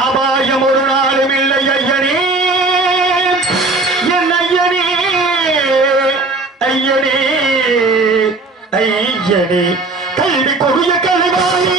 அபாயம் ஒரு நாளும் இல்லை ஐயனே, என் ஐயனே, ஐயனே, ஐயனே, கல்வி கொடிய கலைவாணி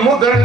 முதல்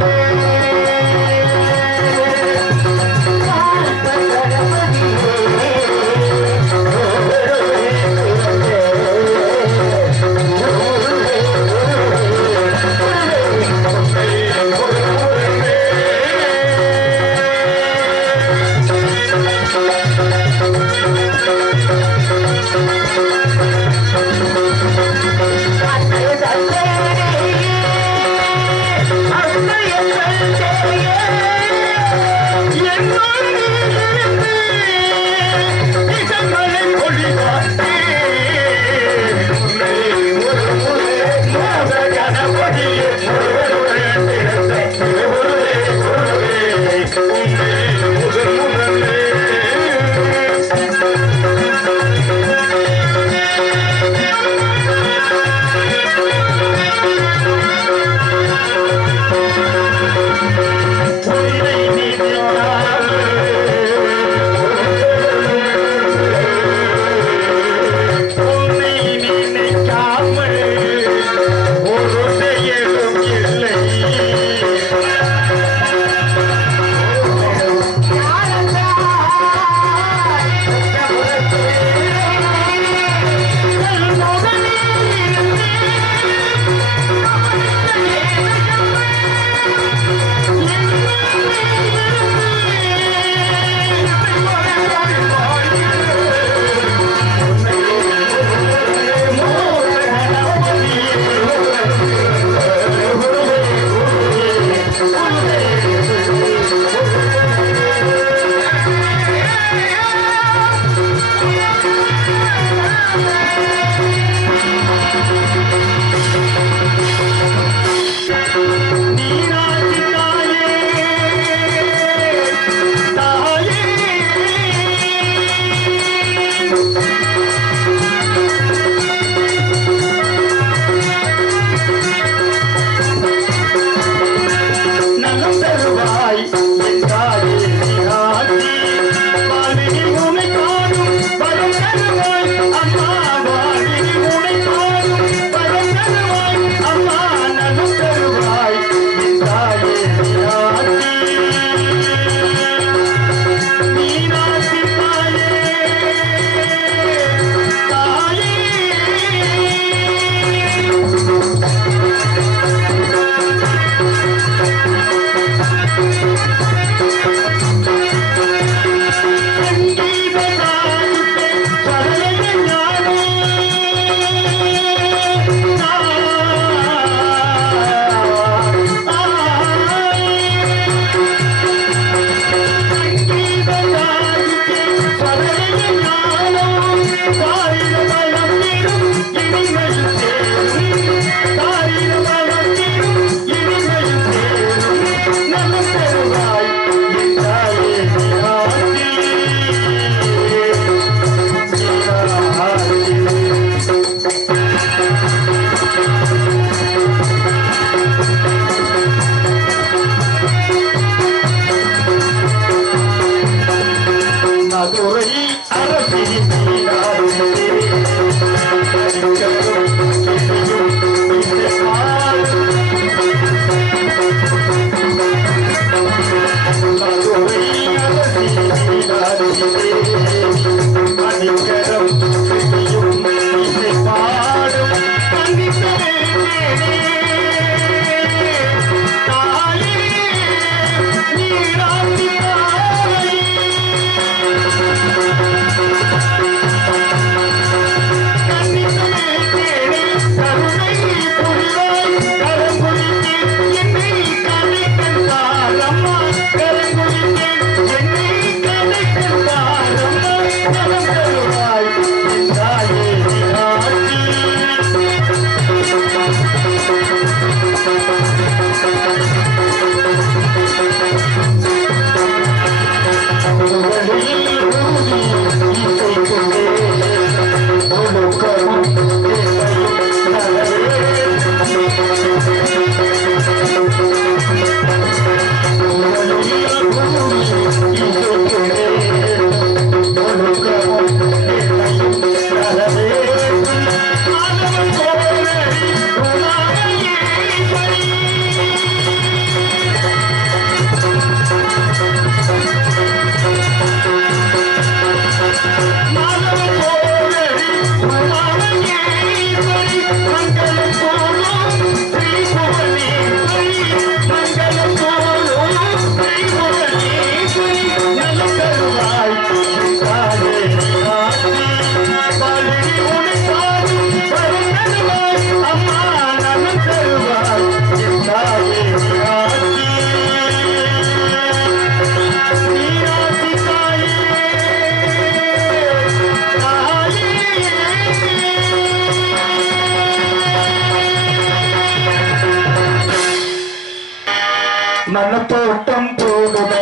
தோட்டம் போடுவது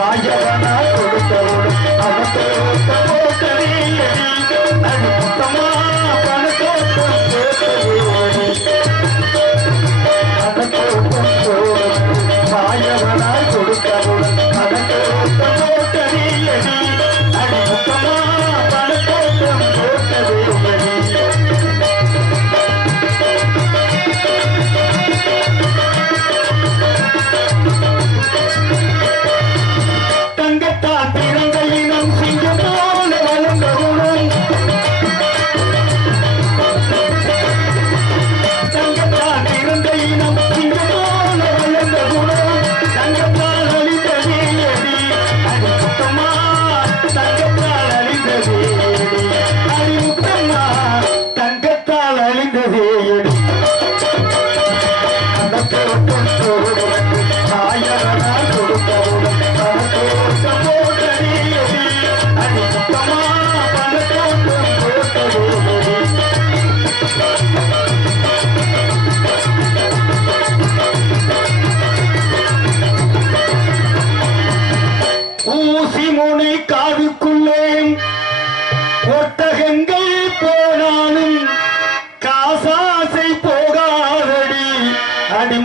ஆயவனா கொடுத்தவோடு அவத்தோட்டம் போட்டதே அது மொத்தமா பணத்தோட்டம் போட்டதே அதத்தோட்டம் போடுவது ஆயவனா கொடுத்தவோடு அதத்தோட்டம் போட்டதே அது மொத்தமா பணத்தோட்டம் போட்டதே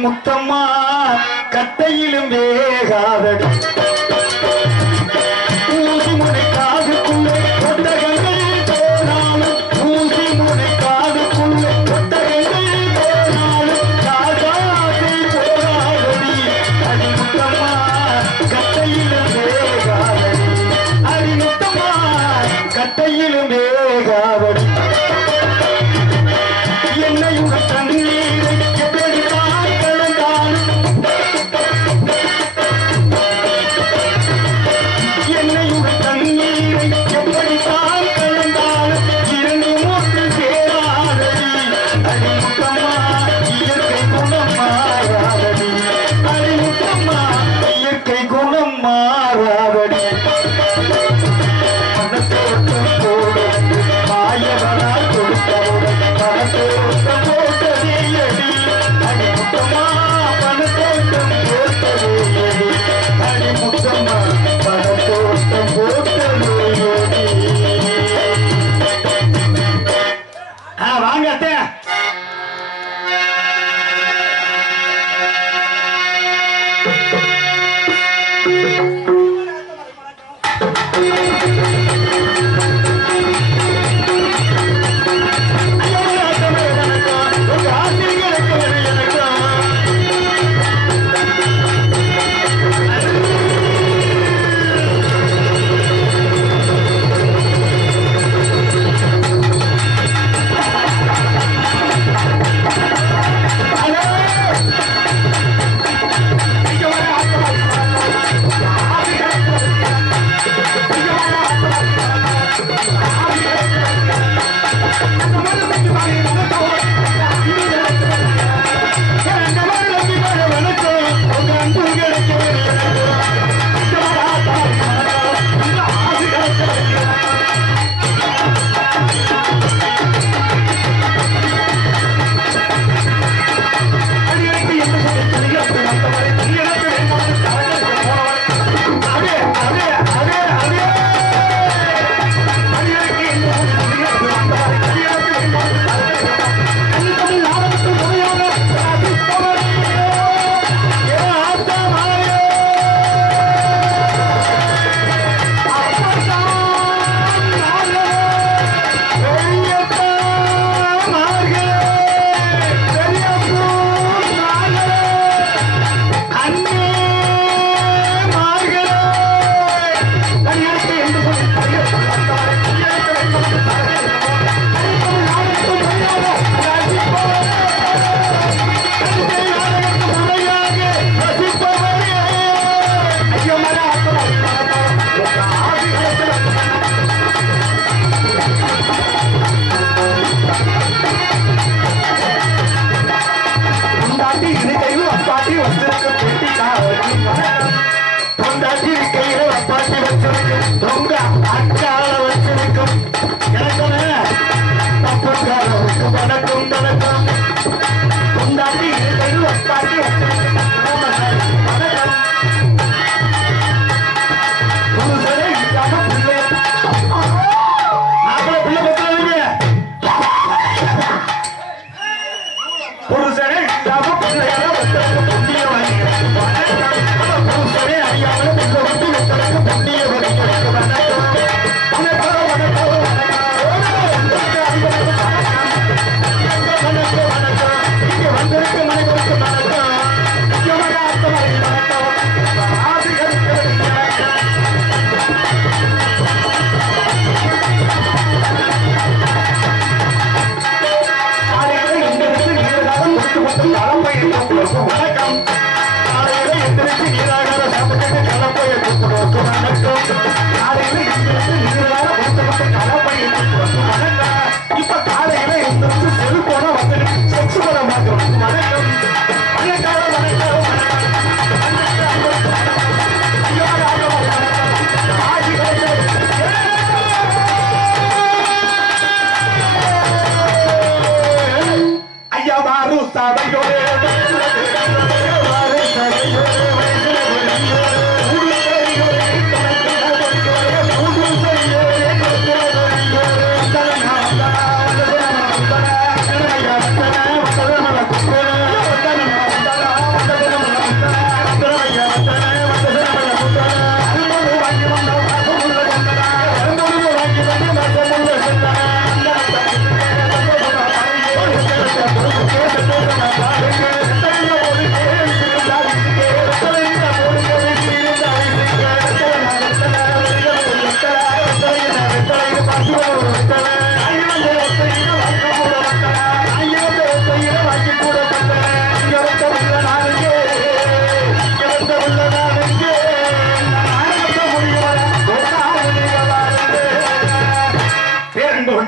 முத்தம்மா கட்டையிலும் வேகாதடி ஊசி முனை காதுக்குள்ளே ஒட்டகங்கள் போனாலும் ஊசி முனை காதுக்குள்ளே ஒட்டகங்கள் போனாலும் காதாசை போகாதடி அடி முத்தம்மா கட்டையிலும் வேகாதடி அடி முத்தம்மா கட்டையிலும் வேகாதடி என்னையுடன் தண்ணீரை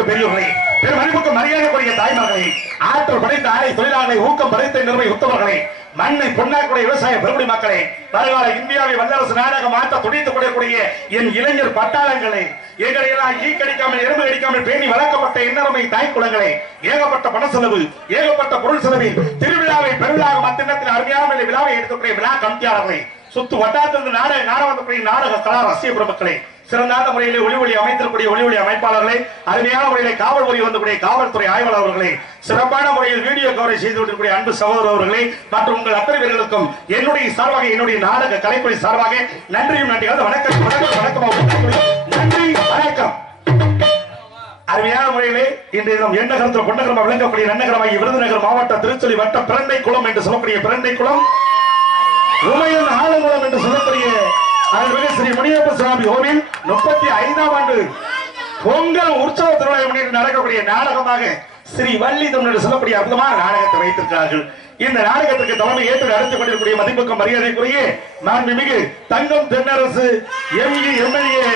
பெரியவர்களே, பெருமதிப்புக்கு மரியாதைக்குரிய தாய்மார்களே, ஆற்றல் படைத்த ஆலை தொழிலாளர்களை, ஊக்கம் படைத்த நிறுவன உத்தவர்களே, மண்ணை பொன்னாக்குடைய விவசாய பெருமுடி மக்களே, வருகால இந்தியாவை வல்லரசு நாடாக மாற்ற துடித்துக் கொண்டிருக்கூடிய என் இளைஞர் பட்டாளங்களே, எங்களை எல்லாம் ஈ கடிக்காமல் எறும்பு கடிக்காமல் பேணி வளர்க்கப்பட்ட இன்னரமை தாய் குளங்களே, ஏகப்பட்ட பண செலவு, ஏகப்பட்ட பொருள் செலவில் திருவிழாவை பெருவிழாக மத்தினத்தில் அருமையான விழாவை எடுத்துக்கூடிய விழா கமிட்டியாளர்களே, சுத்து வட்டாரத்திலிருந்து நாடக நாடக கலா ரசிக பெருமக்களே, சிறந்த முறையிலே ஒளி அமைத்திருக்கூடிய ஒளி அமைப்பாளர்களே, அருமையான முறையிலே காவல்துறை வந்தக்கூடிய காவல்துறை ஆய்வாளர்களே, சிறப்பான முறையில் வீடியோ கவரேஜ் செய்து கொண்டிருக்கூடிய அன்பு சகோதரர்களே மற்றும் உங்கள் அத்தனை பேர்களுக்கும் என்னுடைய சார்பாக, என்னுடைய நாடக கலைத்துறை சார்பாக நன்றியும் நன்றிகள். வணக்கம் வணக்கம் வணக்கம் நன்றி வணக்கம். அருமையான முறையிலே இன்றைய தினம் எண்ணகரத்தில் பொன்னகரம் விளங்கக்கூடிய நன்னகரமாகி விருதுநகர் மாவட்ட திருச்சொலி வட்டம் பிரண்டை குளம் என்று சொல்லக்கூடிய பிரண்டை குளம், உமையன் ஆலங்குளம் என்று சொல்லக்கூடிய அருள்மிகு ஸ்ரீ முனியப்ப சுவாமி கோவில் 35ஆம் ஆண்டு பொங்கல் உற்சவ திருவிழாவை முன்னிட்டு நடக்கக்கூடிய நாடகமாக ஸ்ரீ வள்ளி தமிழ் சொல்லக்கூடிய அற்புதமான நாடகத்தை வைத்திருக்கிறார்கள். இந்த நாடகத்திற்கு தலைமை ஏற்று நடத்தி கொண்டிருக்கூடிய மதிப்புக்கும் மரியாதைக்குரிய மாண்புமிகு தங்கம் தென்னரசு எம்எல்ஏ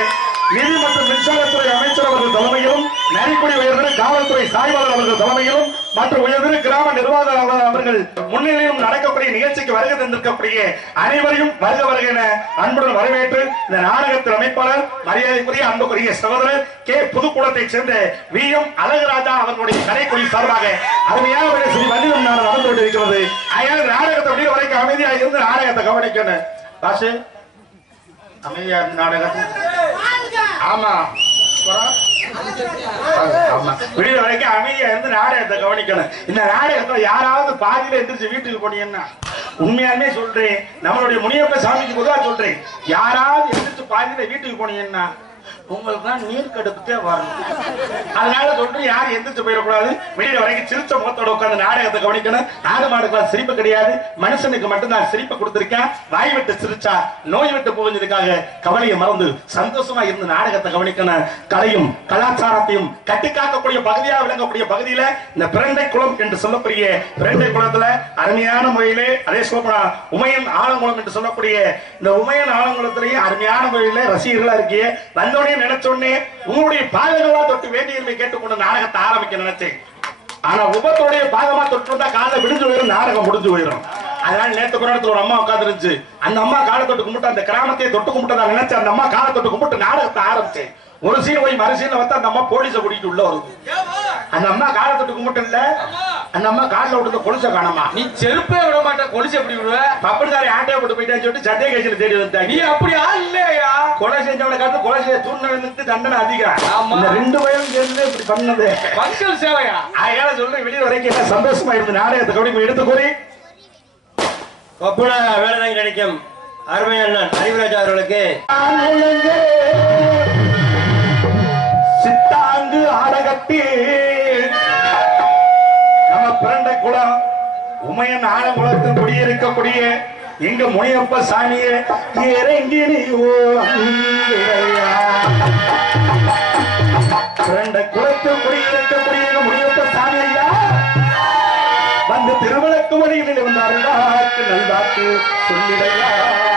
நிதி மற்றும் மின்சாரத்துறை அமைச்சர் அவர்கள் தலைமையிலும், நரிக்குடி உயர்திரு காவல்துறை சாய்வாளர் அவர்கள் தலைமையிலும் மற்றும் உயர்திரு கிராம நிர்வாக அவர்கள் முன்னிலையிலும் நடக்கக்கூடிய நிகழ்ச்சிக்கு வருகை தந்திருக்கக்கூடிய அனைவரையும் வருக என அன்புடன் வரவேற்று இந்த நாடகத்தின் அமைப்பாளர் மரியாதைக்குரிய அன்புக்குரிய சகோதரர் கே புதுக்குளத்தை சேர்ந்த வி.எம். அழகுராஜா அவர்களுடைய கலைக்குழு சார்பாக அருமையான ஸ்ரீ வள்ளிதம் நாடகம் நடந்து கொண்டிருக்கிறது. அதனால நாடகத்தை முடிவு வரைக்கும் அமைதியாக இருந்து நாடகத்தை கவனிக்கணும். பாசு அமைதியா இருந்து நாடகத்தை ஆமா விடிய வரைக்கும் அமைதியா இருந்து நாடகத்தை கவனிக்கணும். இந்த நாடகத்துல யாராவது பாதியில எந்திரிச்சு வீட்டுக்கு போனீங்கன்னா, உண்மையாலுமே சொல்றேன், நம்மளுடைய முனியப்ப சாமிக்கு பொதுவா சொல்றேன், யாராவது எந்திரிச்சு பாதியில வீட்டுக்கு போனீங்கன்னா உங்களுக்கு தான் நீர் கடுப்புட்டே வரணும். அதனால சொல்றேன், யாரும் எந்திரிச்சு போயிடக்கூடாது. வெளியில வரைக்கும் சிரிச்ச முகத்தோட உட்காந்து நாடகத்தை கவனிக்கணும். நாடு மாடுக்கு சிரிப்பு கிடையாது, மனுஷனுக்கு மட்டும்தான் சிரிப்பு கொடுத்திருக்கேன். வாய் விட்டு சிரிச்சா நோய் விட்டு போவதற்காக கவலையை மறந்து சந்தோஷமா இருந்து நாடகத்தை கவனிக்கணும். கலையும் கலாச்சாரத்தையும் கட்டி காக்கக்கூடிய பகுதியாக விளங்கக்கூடிய பகுதியில இந்த பிரண்டை குளம் என்று சொல்லக்கூடிய பிரண்டை குளத்துல அருமையான முறையிலே, அதே சொல்லப்போனா உமையன் ஆலங்குளம் என்று சொல்லக்கூடிய இந்த உமையன் ஆலங்குளத்திலேயே அருமையான முறையில ரசிகர்களா இருக்கிய வந்தோடனே நினைச்சோடனே உங்களுடைய பாதங்களா தொட்டு வேண்டியதை கேட்டுக்கொண்டு நாடகத்தை ஆரம்பிக்க நினைச்சேன். ஆனா உபத்தோடைய பாதமா தொட்டு வந்தா காலை விடிஞ்சு போயிடும், நாடகம் முடிஞ்சு போயிடும். அதனால நேற்று புராணத்துல ஒரு அம்மா உட்கார்ந்து இருந்துச்சு. அந்த அம்மா காலை தொட்டு கும்பிட்டு அந்த கிராமத்தையே தொட்டு கும்பிட்டு நினைச்சு அந்த அம்மா காலை தொட்டு கும்பிட்டு நாடகத்தை ஆரம்பிச்சேன். ஒரு சீன் போய் மறுசீன்ல வந்து அந்த அம்மா போலீஸ கூட்டிட்டு உள்ள வருது. அந்த அம்மா காலை தொட்டு கும்பிட்டு இல்ல, அந்த அம்மா காலில் விட்டு கொலுச காணமா. நீ செருப்பே விட மாட்ட, கொலுசு எப்படி விடுவ? பப்படிதாரி ஆட்டையை போட்டு போயிட்டான்னு சொல்லிட்டு சட்டை கட்சியில தேடி வந்தாங்க. நீ அப்படியா இல்லையா? கொலை செஞ்சவனை காத்து கொலை செய்ய தூண்டிட்டு தண்டனை அதிகம். இந்த 2 வயலும் சேர்ந்து இப்படி பண்ணது மக்கள் சேவையா? அதனால சொல்றேன், வெளியே வரைக்கும் என்ன சந்தோஷமா இருந்து நாடகத்தை கவனிப்பு எடுத்து கூறி ஒப்புன வேலை கிடைக்கும் அருமை அண்ணன் அறிவுராஜா அவர்களுக்கு சித்தாங்கு ஆடகத்தி நம்ம பிரண்டை குளம் உமையன் ஆலங்குளத்தில் குடியிருக்கக்கூடிய எங்க முனியப்ப சாமியே இறங்கினியோ பிரண்டை குளத்தில் குடியிருக்கக்கூடிய எங்க முனியப்ப சாமி ஐயா வந்து திருவிளக்கு வழியில் வந்தார். நல்வாக்கு சொல்லிடையா ஐயா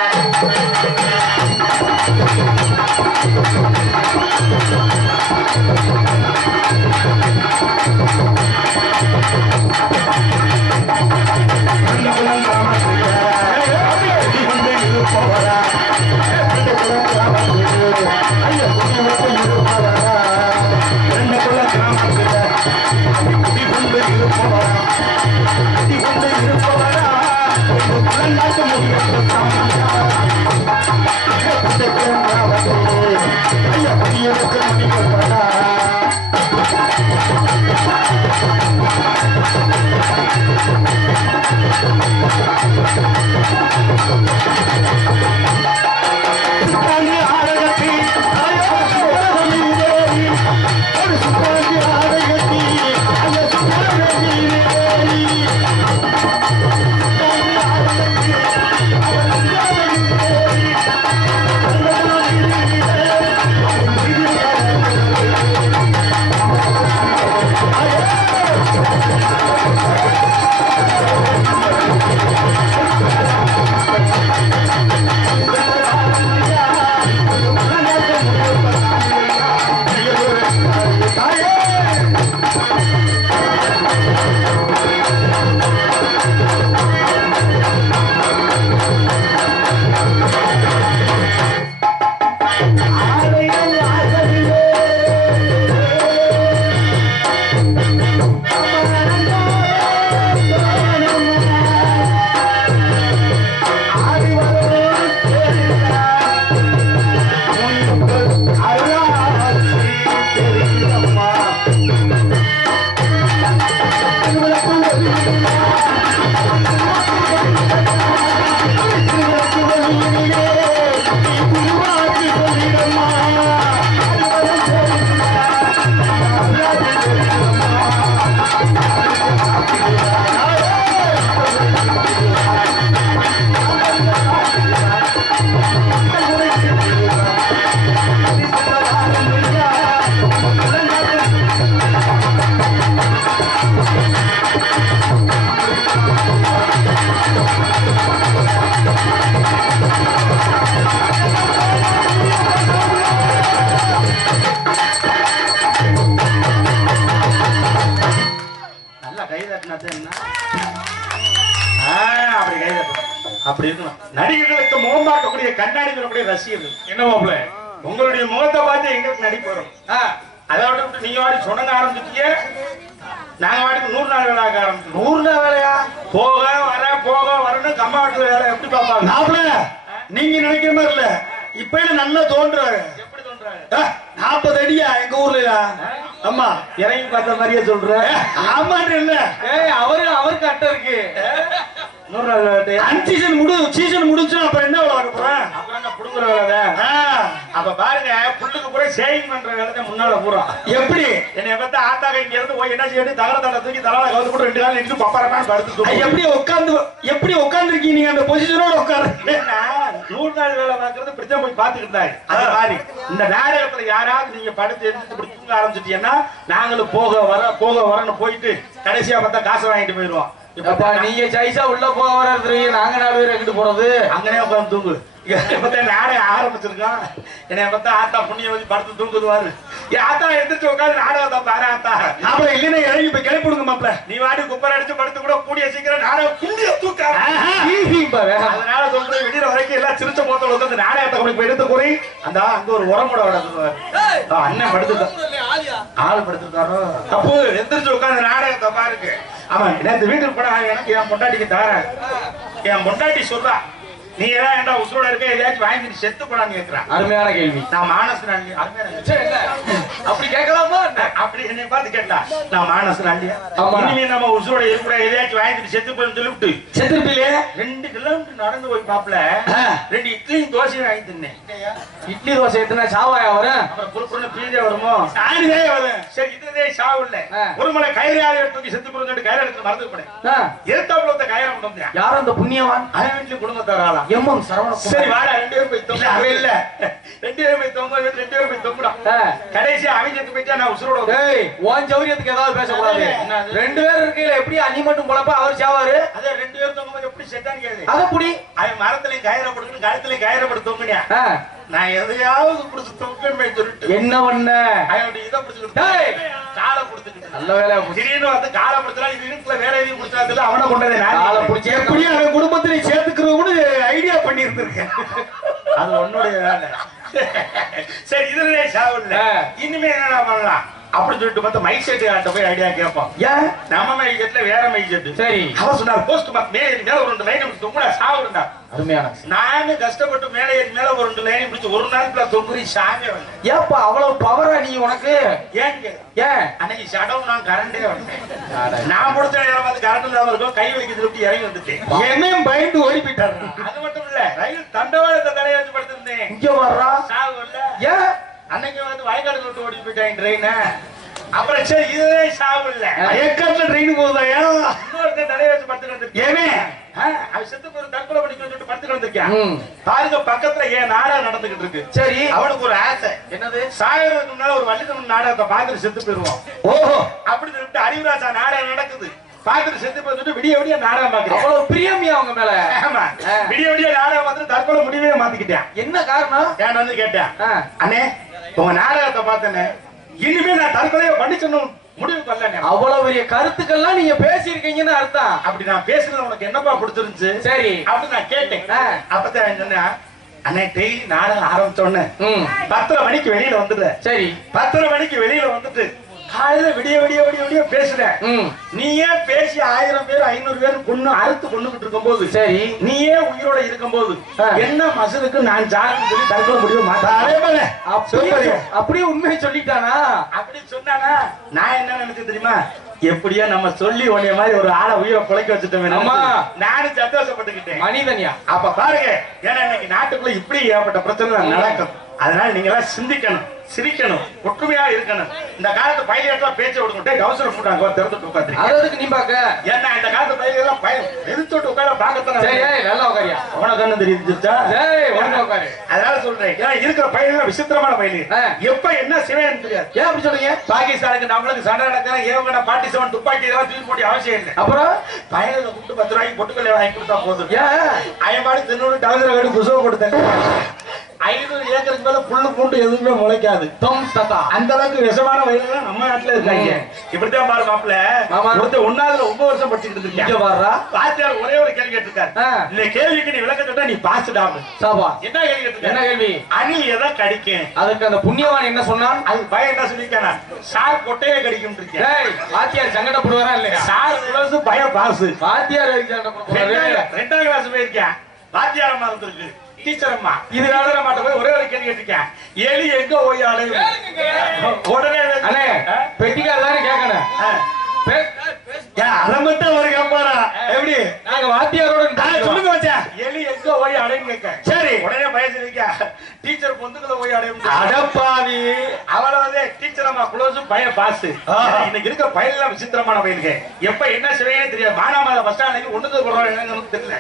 அப்படி இருக்கணும். நடிகர்களுக்கு முகமாக்கக்கூடிய கண்ணாடி சொல்லக்கூடிய ரசிகர்கள் என்ன மாப்பிள்ள உங்களுடைய முகத்தை பார்த்து எங்களுக்கு நடிப்பு வரும். அதை விட்டு நீங்க வாடி சொன்ன ஆரம்பிச்சிட்டீங்க. நாங்க வாடிக்கு 100 நாள் வேலை ஆக ஆரம்பிச்சோம். 100 நாள் வேலையா? போக வரணும் கம்மாவட்டுல வேலை எப்படி பாப்பாங்க மாப்பிள்ள? நீங்க நினைக்கிற மாதிரி இல்ல. இப்ப நல்லா தோன்றாரு. எப்படி தோன்றாரு? 40 அடியா எங்க ஊர்ல. அம்மா இறங்கி பார்த்த மாதிரியே சொல்ற. ஆமான்னு இல்ல அவருக்கு அட்டை இருக்கு. 100 நாள் சீசன் முடிஞ்சுன்னா அப்புறம் என்ன வேலை பார்க்க போறேன்? அப்புறம் என்ன புடுங்குற வேலை? அப்ப பாருங்க புல்லுக்கு பூரா சேவிங் பண்ற வேலை முன்னால பூரா. எப்படி என்னை பத்தி ஆத்தாக இங்க இருந்து போய் என்ன செய்ய தகர தடை தூக்கி தலால கவுத்து போட்டு 2 நாள் நின்று பப்பரமான படுத்து எப்படி உட்கார்ந்து இருக்கீங்க நீங்க அந்த பொசிஷனோட உட்காரு. 100 நாள் வேலை பார்க்கறது இப்படித்தான் போய் பாத்துக்கிட்டாங்க. அது மாதிரி இந்த நாடகத்துல யாராவது நீங்க படுத்து எடுத்து இப்படி தூங்க ஆரம்பிச்சிட்டீங்கன்னா நாங்களும் போக வரன்னு போயிட்டு கடைசியா பார்த்தா காசு வாங்கிட்டு போயிடுவோம். இப்ப நீங்க ஜெயிச்சா உள்ள போக வர்றது நாங்க 4 பேர் எங்கிட்டு போறது? அங்கனே உட்காந்து தூங்கு. நாடகம் ஆரம்பிச்சிருக்கான். என்னை பார்த்தா ஆத்தா புண்ணிய வச்சு படுத்து தூங்குதுவாரு. ஆத்தா எடுத்துட்டு உட்காந்து நாடகத்தை பாரு ஆத்தா. நாம இல்லைன்னா இறங்கி போய் கிளப்பிடுங்க மாப்பிள்ள. நீ வாடி குப்பரை அடிச்சு படுத்து கூட கூடிய சீக்கிரம் நாடகம் புண்ணிய தூக்க. அதனால சொல்றேன் விடிற வரைக்கும் எல்லாம் சிரிச்ச போத்தோட வந்து நாடகத்தை கொண்டு எடுத்து கூறி அந்த அங்க ஒரு உரமோட வளர்த்துருவாரு. அண்ணன் படுத்துட்டான். ஆள் படுத்துருக்காரோ தப்பு. எந்திரிச்சு உட்காந்து நாடகத்தை பாருங்க. ஆமா நேற்று வீட்டுக்கு போனா எனக்கு என் பொண்டாட்டிக்கு தரேன். என் பொண்டாட்டி சொல்றா நீ எல்லாம் ஏன்டா உசுரோட இருக்க எதையாச்சும் வாங்கி செத்து போடான்னு கேட்கிறான். அருமையான கேள்வி. நான் மானஸ் அப்படி கேட்கலாமா? அப்படி என்னை பார்த்து கேட்டா நான் மானஸ் நாண்டியா இனிமே நம்ம உசுரோட இருக்கிற எதையாச்சும் வாங்கிட்டு செத்து போய் சொல்லிவிட்டு செத்துருப்பிலே 2 கிலோமீட்டர் நடந்து போய் பாப்பல 2 இட்லியும் தோசையும் வாங்கி தின்னேன். இட்லி தோசை எத்தனை சாவாயா வரும்? அப்புறம் குறுக்குன்னு பீஜே வருமோ? சாணிதே வரும். சரி இதுதே சாவு இல்ல. ஒரு மலை கயிறாக எடுத்து செத்து போய் சொல்லிட்டு கயிறு எடுத்து மறந்து போனேன். எருத்தாப்புல ஒருத்த கயிறை கொண்டு வந்தேன். யாரும் அந்த புண்ணியவான் அவன் வீட்டுல குடும்பத்தாராளா எம்மம் சரவண. சரி வாடா 2 பேரும் போய் தொங்க. அவன் இல்ல 2 பேரும் போய் தொங்க. 2 பேரும் போய் தொங்குடா. கடைசி அவன் செத்து போயிட்டா நான் உசுரோட. டேய் உன் சௌரியத்துக்கு ஏதாவது பேசக்கூடாது. 2 பேர் இருக்கையில எப்படி அண்ணி மட்டும் போலப்ப அவர் சாவாரு? அதே 2 பேரும் தொங்கும்போது எப்படி செத்தான்னு கேளு. அத புடி. அவன் மரத்துலயும் கயிறை போட்டு கழுத்துலயும் கயிறை போட்டு தொங்குனியா? நான் எதையாவது புடிச்சு தொங்குன்னு சொல்லிட்டு என்ன பண்ண? அவன் இதை புடிச்சுக்கிட்டு காலை புடிச்சுக்கிட்டு நல்ல வேலையா திடீர்னு வந்து காலை புடிச்சா இது வீட்டுல வேற எதையும் புடிச்சாதுல அவனை கொண்டதே காலை புடிச்சு எப்படி அவன் குடும்பத்திலே சேர்த்துக்கிறவனு ஐடியா பண்ணி இருந்திருக்கேன். அது உன்னுடைய வேலை. சரி இதுலயே சாவல்ல இனிமே என்னடா பண்ணலாம் அப்படி சொல்லிட்டு பார்த்தா மைக் செட் ஆட்ட போய் ஐடியா கேட்போம். ஏன் நம்ம மைக் செட்ல வேற மைக் செட். சரி அவன் சொன்னார் போஸ்ட் மேல ஒரு 2 லைன் பிடிச்சு தொங்குடா சாவுடா. அருமையான நானே கஷ்டப்பட்டு மேலே மேல ஒரு 2 லைன் பிடிச்சு ஒரு நாள் பிளஸ் தொங்குறி சாவே வரல. ஏப்பா அவ்வளவு பவரா நீ உனக்கு? ஏன் அன்னைக்கு ஷடவுன் நான் கரண்டே வரல. நான் முடிச்ச நேரம் பார்த்து கரண்ட் இல்லாம இருக்கும் கை வைக்கிறது விட்டு இறங்கி வந்துட்டேன். என்னையும் பயந்து ஓடி போயிட்டாரு. அது மட்டும் இல்ல ரயில் தண்டவாளத்தை தலையை வச்சு படுத்திருந்தேன். இங்க வர்றா சாவு இல்ல. ஏன் அன்னைக்கு வந்து வயக்காடு விட்டு ஓடி போயிட்டாங்க ட்ரெயின். அப்புறம் சரி இதுவே சாவு இல்ல வயக்காட்டுல ட்ரெயின் போகுதாயா இன்னொருத்த தலையை வச்சு படுத்துட்டு வந்திருக்கேன். ஏமே அவன் செத்து போய் தற்கொலை பண்ணிக்க சொல்லிட்டு படுத்துட்டு வந்திருக்கேன். பாருங்க பக்கத்துல ஏன் நாடகம் நடந்துகிட்டு இருக்கு. சரி அவனுக்கு ஒரு ஆசை என்னது சாயறதுக்கு முன்னால ஒரு வள்ளித்தமிழ் நாடகத்தை பார்த்துட்டு செத்து போயிருவோம். ஓஹோ அப்படி சொல்லிட்டு அறிவுராசா நாடகம் நடக்குது பாத்துட்டு செத்து போய் விடிய விடிய நாடகம் பாக்குறேன். அவ்வளவு பிரியமியா அவங்க மேல? ஆமா விடிய விடிய நாடகம் பார்த்துட்டு தற்கொலை முடிவே மாத்திக்கிட்டேன். என்ன காரணம் ஏன் வந்து கேட்டேன். அண்ணே உங்க நாடகத்தை பார்த்தேன்னு இனிமே நான் தற்கொலையை பண்ணிச்சணும் முடிவு பண்ணல. அவ்வளவு பெரிய கருத்துக்கள்லாம் நீங்க பேசியிருக்கீங்கன்னு அர்த்தம். அப்படி நான் பேசுறது உனக்கு என்னப்பா பிடிச்சிருந்துச்சு? சரி அப்படி நான் கேட்டேன். அப்பதான் சொன்னா அண்ணே டெய்லி நாடகம் ஆரம்பிச்சோன்னு 10:30 மணிக்கு வெளியில வந்துடுற. சரி 10:30 மணிக்கு வெளியில வந்துட்டு காலையில விடிய விடிய விடிய விடிய பேசுறேன். நீயே பேசி 1000 பேர் 500 பேர் கொண்டு அறுத்து கொண்டுகிட்டு இருக்கும் போது சரி நீயே உயிரோட இருக்கும் போது என்ன மசலுக்கு நான் ஜாருன்னு சொல்லி தற்கொலை முடிவு மாட்டாரே. அப்படியே உண்மையை சொல்லிட்டானா? அப்படி சொன்னானா நான் என்ன நினைச்சு தெரியுமா எப்படியோ நம்ம சொல்லி உன்னைய மாதிரி ஒரு ஆளை உயிரை பொழைக்க வச்சுட்டோம். நானும் சந்தோஷப்பட்டுக்கிட்டேன் மனிதனியா. அப்ப பாருங்க ஏன்னா இன்னைக்கு நாட்டுக்குள்ள இப்படி ஏற்பட்ட பிரச்சனை நடக்கும். அதனால நீங்க எல்லாம் சிந்திக்கணும் சிரிக்கணும் ஒற்றுமையா இருக்கணும். இந்த காலத்து பையன் பேச்ச விடுங்க அவசரம் போட்டாங்க திறந்துட்டு உட்காந்து அதுக்கு நீ பாக்க ஏன்னா இந்த காலத்து பையன் எல்லாம் பயம் எதிர்த்து உட்கார பாக்கத்தானே. நல்லா உட்காரியா உனக்கு என்ன தெரிஞ்சுச்சா? அதனால சொல்றேன் ஏன்னா இருக்கிற பையன் விசித்திரமான பையன் எப்ப என்ன செய்வேன்னு தெரியாது. ஏன் அப்படி சொல்றீங்க? பாகிஸ்தானுக்கு நம்மளுக்கு சண்டை நடக்கிறேன் ஏவங்கடா 47 துப்பாக்கி இதெல்லாம் தூக்கி போட்டி அவசியம் இல்லை. அப்புறம் பையனை கூப்பிட்டு 10 ரூபாய்க்கு பொட்டுக்கல்ல வாங்கி கொடுத்தா போதும். ஏன் அயன்பாடு தின்னு டவுசர் கட்டி புசவ கொடுத்தேன் 500 ஏக்கருக்கு மேல புல்லு பூண்டு எதுவுமே முளைக்காது. அந்த அளவுக்கு விஷமான வயல்கள் நம்ம நாட்டுல இருக்காங்க. இப்படித்தான் பாரு மாப்பிள்ள, ஒருத்தர் 1ஆவதுல 9 வருஷம் படிச்சுட்டு இருக்காங்க. வாத்தியார் ஒரே ஒரு கேள்வி கேட்டிருக்காரு. இந்த கேள்விக்கு நீ விளக்கம் சொன்னா நீ பாஸ்டாம். என்ன கேள்வி கேட்டிருக்க? என்ன கேள்வி? அணில் எதை கடிக்கும்? அதுக்கு அந்த புண்ணியவான் என்ன சொன்னான்? அது பயம் என்ன சொல்லிருக்கானா? சார் கொட்டையை கடிக்கும் இருக்கேன். வாத்தியார் சங்கடப்படுவாரா இல்லையா? சார் பிளஸ் பயம் பாஸ். வாத்தியார் 2ஆம் கிளாஸ் போயிருக்கேன். வாத்தியார் அம்மா இருக்கு, டீச்சர் அம்மா. இது எழுதுற மாட்ட போய் ஒரே ஒரு கேள்வி கேட்டிருக்கேன். எலி எங்க போய் அடையும்? உடனே பெட்டிக்கார தானே கேட்கணும். அதை மட்டும் ஒரு கேட்பாரா? எப்படி நாங்க வாத்தியாரோட சொல்லுங்க வச்சா எலி எங்க போய் அடையும் கேட்க. சரி உடனே பயந்துருக்கா டீச்சர் பொந்துக்குள்ள போய் அடையும். அடப்பாவி அவளை வந்து டீச்சர் அம்மா குளோஸ் பய பாஸ். இன்னைக்கு இருக்க பயிரெல்லாம் விசித்திரமான பயிலுக்கு எப்ப என்ன செய்வே தெரியாது. மானாமலை பஸ் ஸ்டாண்ட் ஒண்ணுக்கு போற இடம் தெரியல,